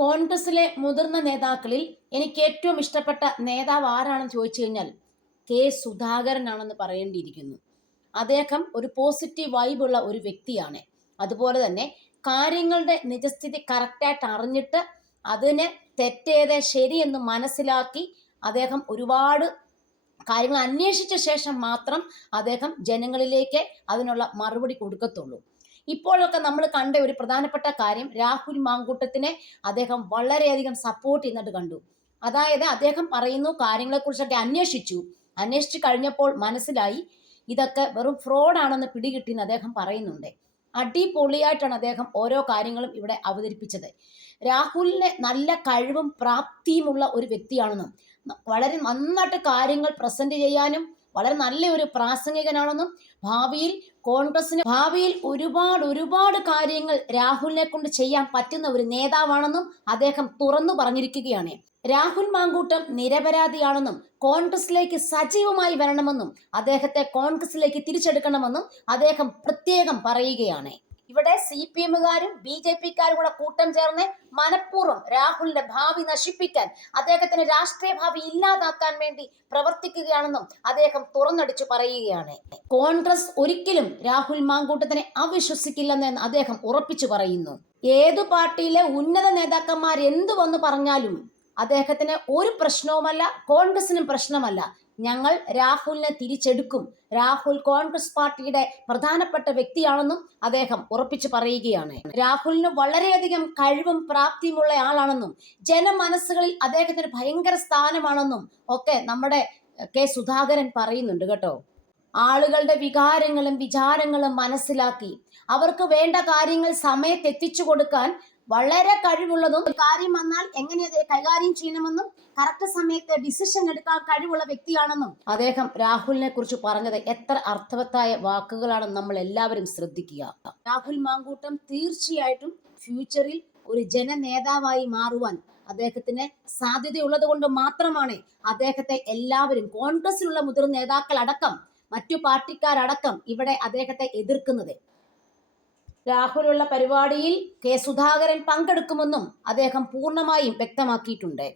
കോൺഗ്രസിലെ മുതിർന്ന നേതാക്കളിൽ എനിക്ക് ഏറ്റവും ഇഷ്ടപ്പെട്ട നേതാവ് ആരാണെന്ന് ചോദിച്ചു കഴിഞ്ഞാൽ കെ സുധാകരനാണെന്ന് പറയേണ്ടിയിരിക്കുന്നു. അദ്ദേഹം ഒരു പോസിറ്റീവ് വൈബുള്ള ഒരു വ്യക്തിയാണ്. അതുപോലെ തന്നെ കാര്യങ്ങളുടെ നിജസ്ഥിതി കറക്റ്റായിട്ട് അറിഞ്ഞിട്ട് അതിനെ തെറ്റേത് ശരിയെന്ന് മനസ്സിലാക്കി അദ്ദേഹം ഒരുപാട് കാര്യങ്ങൾ അന്വേഷിച്ച ശേഷം മാത്രം അദ്ദേഹം ജനങ്ങളിലേക്ക് അതിനുള്ള മറുപടി കൊടുക്കത്തുള്ളൂ. ഇപ്പോഴൊക്കെ നമ്മൾ കണ്ട ഒരു പ്രധാനപ്പെട്ട കാര്യം രാഹുൽ മാങ്കൂട്ടത്തിനെ അദ്ദേഹം വളരെയധികം സപ്പോർട്ട് ചെയ്യുന്നത് കണ്ടു. അതായത് അദ്ദേഹം പറയുന്നു കാര്യങ്ങളെക്കുറിച്ചൊക്കെ അന്വേഷിച്ചു. അന്വേഷിച്ചു കഴിഞ്ഞപ്പോൾ മനസ്സിലായി ഇതൊക്കെ വെറും ഫ്രോഡാണെന്ന് പിടികിട്ടിയെന്ന് അദ്ദേഹം പറയുന്നുണ്ട്. അടിപൊളിയായിട്ടാണ് അദ്ദേഹം ഓരോ കാര്യങ്ങളും ഇവിടെ അവതരിപ്പിച്ചത്. രാഹുലിന് നല്ല കഴിവും പ്രാപ്തിയുമുള്ള ഒരു വ്യക്തിയാണെന്നും വളരെ നന്നായിട്ട് കാര്യങ്ങൾ പ്രസന്റ് ചെയ്യാനും വളരെ നല്ല ഒരു പ്രാസംഗികനാണെന്നും ഭാവിയിൽ കോൺഗ്രസിന് ഭാവിയിൽ ഒരുപാട് ഒരുപാട് കാര്യങ്ങൾ രാഹുലിനെ കൊണ്ട് ചെയ്യാൻ പറ്റുന്ന ഒരു നേതാവാണെന്നും അദ്ദേഹം തുറന്നു പറഞ്ഞിരിക്കുകയാണ്. രാഹുൽ മാങ്കൂട്ടം നിരപരാധിയാണെന്നും കോൺഗ്രസിലേക്ക് സജീവമായി വരണമെന്നും അദ്ദേഹത്തെ കോൺഗ്രസിലേക്ക് തിരിച്ചെടുക്കണമെന്നും അദ്ദേഹം പ്രത്യേകം പറയുകയാണ്. ഇവിടെ സി പി എമ്മുകാരും ബി ജെ പിക്കാരും കൂടെ കൂട്ടം ചേർന്ന് മനഃപൂർവം രാഹുലിന്റെ ഭാവി നശിപ്പിക്കാൻ അദ്ദേഹത്തിന് രാഷ്ട്രീയ ഭാവി ഇല്ലാതാക്കാൻ വേണ്ടി പ്രവർത്തിക്കുകയാണെന്നും അദ്ദേഹം തുറന്നടിച്ചു പറയുകയാണ്. കോൺഗ്രസ് ഒരിക്കലും രാഹുൽ മാങ്കൂട്ടത്തിനെ അവിശ്വസിക്കില്ലെന്ന് അദ്ദേഹം ഉറപ്പിച്ചു പറയുന്നു. ഏതു പാർട്ടിയിലെ ഉന്നത നേതാക്കന്മാർ എന്തു വന്നു പറഞ്ഞാലും അദ്ദേഹത്തിന് ഒരു പ്രശ്നവുമല്ല കോൺഗ്രസിനും പ്രശ്നമല്ല. ഞങ്ങൾ രാഹുലിനെ തിരിച്ചെടുക്കും. രാഹുൽ കോൺഗ്രസ് പാർട്ടിയുടെ പ്രധാനപ്പെട്ട വ്യക്തിയാണെന്നും അദ്ദേഹം ഉറപ്പിച്ചു പറയുകയാണ്. രാഹുലിന് വളരെയധികം കഴിവും പ്രാപ്തിയുമുള്ള ആളാണെന്നും ജനമനസ്സുകളിൽ അദ്ദേഹത്തിന് ഭയങ്കര സ്ഥാനമാണെന്നും ഒക്കെ നമ്മുടെ കെ സുധാകരൻ പറയുന്നുണ്ട് കേട്ടോ. ആളുകളുടെ വികാരങ്ങളും വിചാരങ്ങളും മനസ്സിലാക്കി. അവർക്ക് വേണ്ട കാര്യങ്ങൾ സമയത്ത് എത്തിച്ചു കൊടുക്കാൻ വളരെ കഴിവുള്ളതും കാര്യം വന്നാൽ എങ്ങനെ അത് കൈകാര്യം ചെയ്യണമെന്നും കറക്റ്റ് സമയത്ത് ഡിസിഷൻ എടുക്കാൻ കഴിവുള്ള വ്യക്തിയാണെന്നും അദ്ദേഹം രാഹുലിനെ കുറിച്ച് പറഞ്ഞത് എത്ര അർത്ഥവത്തായ വാക്കുകളാണ് നമ്മൾ എല്ലാവരും ശ്രദ്ധിക്കുക. രാഹുൽ മാങ്കൂട്ടം തീർച്ചയായിട്ടും ഫ്യൂച്ചറിൽ ഒരു ജനനേതാവായി മാറുവാൻ അദ്ദേഹത്തിന് സാധ്യതയുള്ളത് കൊണ്ട് മാത്രമാണ് അദ്ദേഹത്തെ എല്ലാവരും കോൺഗ്രസിലുള്ള മുതിർന്ന നേതാക്കൾ അടക്കം മറ്റു പാർട്ടിക്കാരടക്കം ഇവിടെ അദ്ദേഹത്തെ എതിർക്കുന്നത്. രാഹുലുള്ള പരിപാടിയിൽ കെ സുധാകരൻ പങ്കെടുക്കുമെന്നും അദ്ദേഹം പൂർണമായും വ്യക്തമാക്കിയിട്ടുണ്ട്.